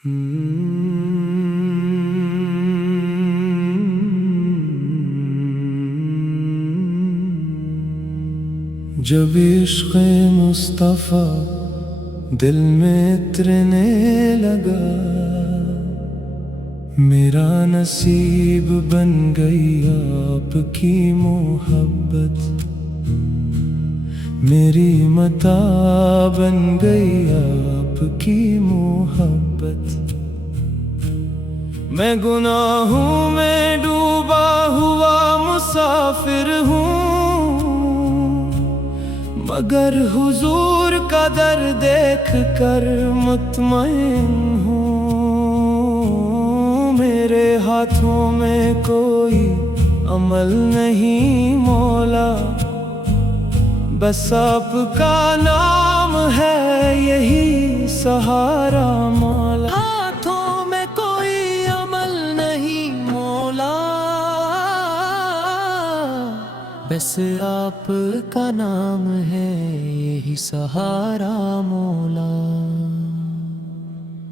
جب عشق مصطفیٰ دل میں اترنے لگا، میرا نصیب بن گئی آپ کی محبت، میری متاع بن گئی آپ کی محبت۔ میں گناہوں میں ڈوبا ہوا مسافر ہوں، مگر حضور کا در دیکھ کر مطمئن ہوں۔ میرے ہاتھوں میں کوئی عمل نہیں مولا، بس آپ کا نام ہے یہی سہارا مولا۔ ہاتھوں میں کوئی عمل نہیں مولا، بس آپ کا نام ہے یہی سہارا مولا۔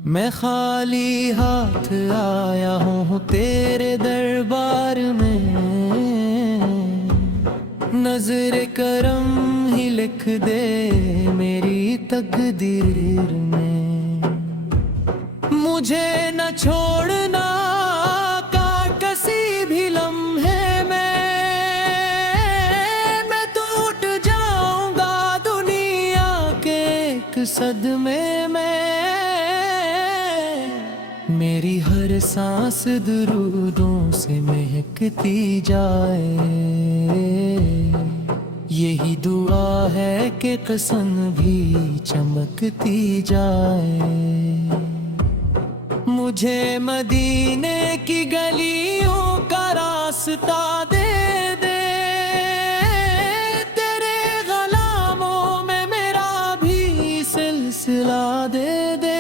میں خالی ہاتھ آیا ہوں تیرے دربار میں، نظر کرم ہی لکھ دے میری تقدیر میں، مجھے نہ چھوڑنا کسی بھی لمحے میں ٹوٹ جاؤں گا دنیا کے ایک صدمے میں۔ میری ہر سانس درودوں سے مہکتی جائے، یہی دعا ہے کہ قسم بھی چمکتی جائے۔ مجھے مدینے کی گلیوں کا راستہ دے دے، تیرے غلاموں میں میرا بھی سلسلہ دے دے۔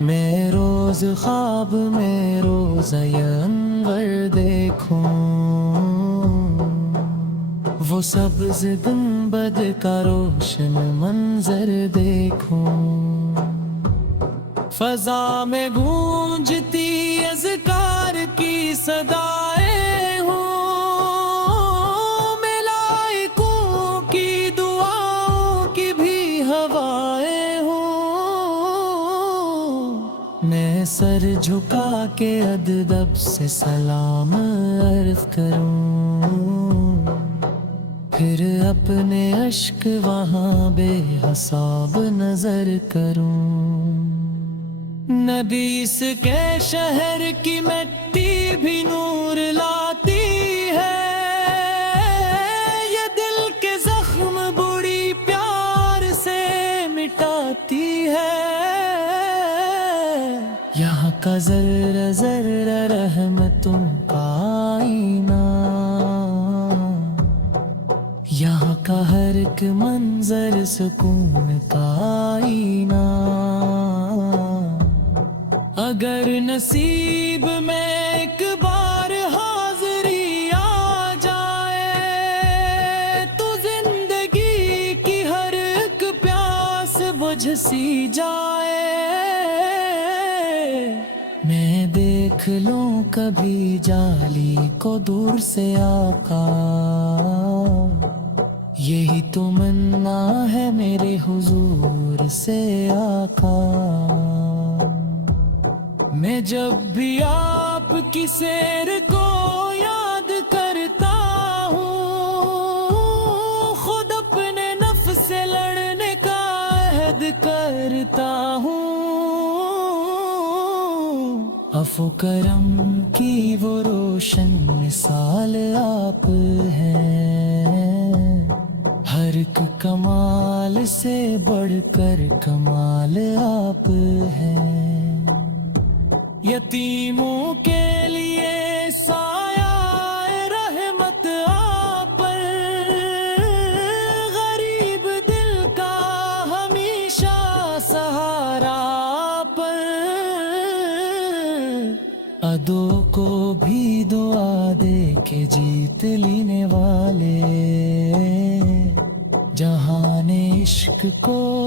میں روز خواب میں روزہ انور دیکھوں، وہ سبز گنبد کا روشن منظر دیکھوں، فضا میں گونجتی اذکار کی صدائیں ہوں، ملائکوں کی دعاؤں کی بھی ہوائیں ہوں۔ میں سر جھکا کے ادب سے سلام عرض کروں، پھر اپنے اشک وہاں بے حساب نظر کروں۔ نبی اس کے شہر کی مٹی بھی نور لاتی ہے، یہ دل کے زخم بڑی پیار سے مٹاتی ہے۔ یہاں کا ذرہ ذرہ رحمتوں کا آئینہ، یہاں کا ہر ایک منظر سکون کا آئینہ۔ اگر نصیب میں ایک بار حاضری آ جائے، تو زندگی کی ہر ایک پیاس بجھ سی جائے۔ میں دیکھ لوں کبھی جالی کو دور سے آقا، یہی تمنا ہے میرے حضور سے آقا۔ میں جب بھی آپ کی سیر کو یاد کرتا ہوں، خود اپنے نفس سے لڑنے کا عہد کرتا ہوں۔ عفو کرم کی وہ روشن مثال آپ ہیں، ہر ایک کمال سے بڑھ کر کمال آپ ہیں۔ یتیموں کے لیے سایہ رحمت آپ پر، غریب دل کا ہمیشہ سہارا آپ پر۔ عدو کو بھی دعا دے کے جیت لینے والے، جہان عشق کو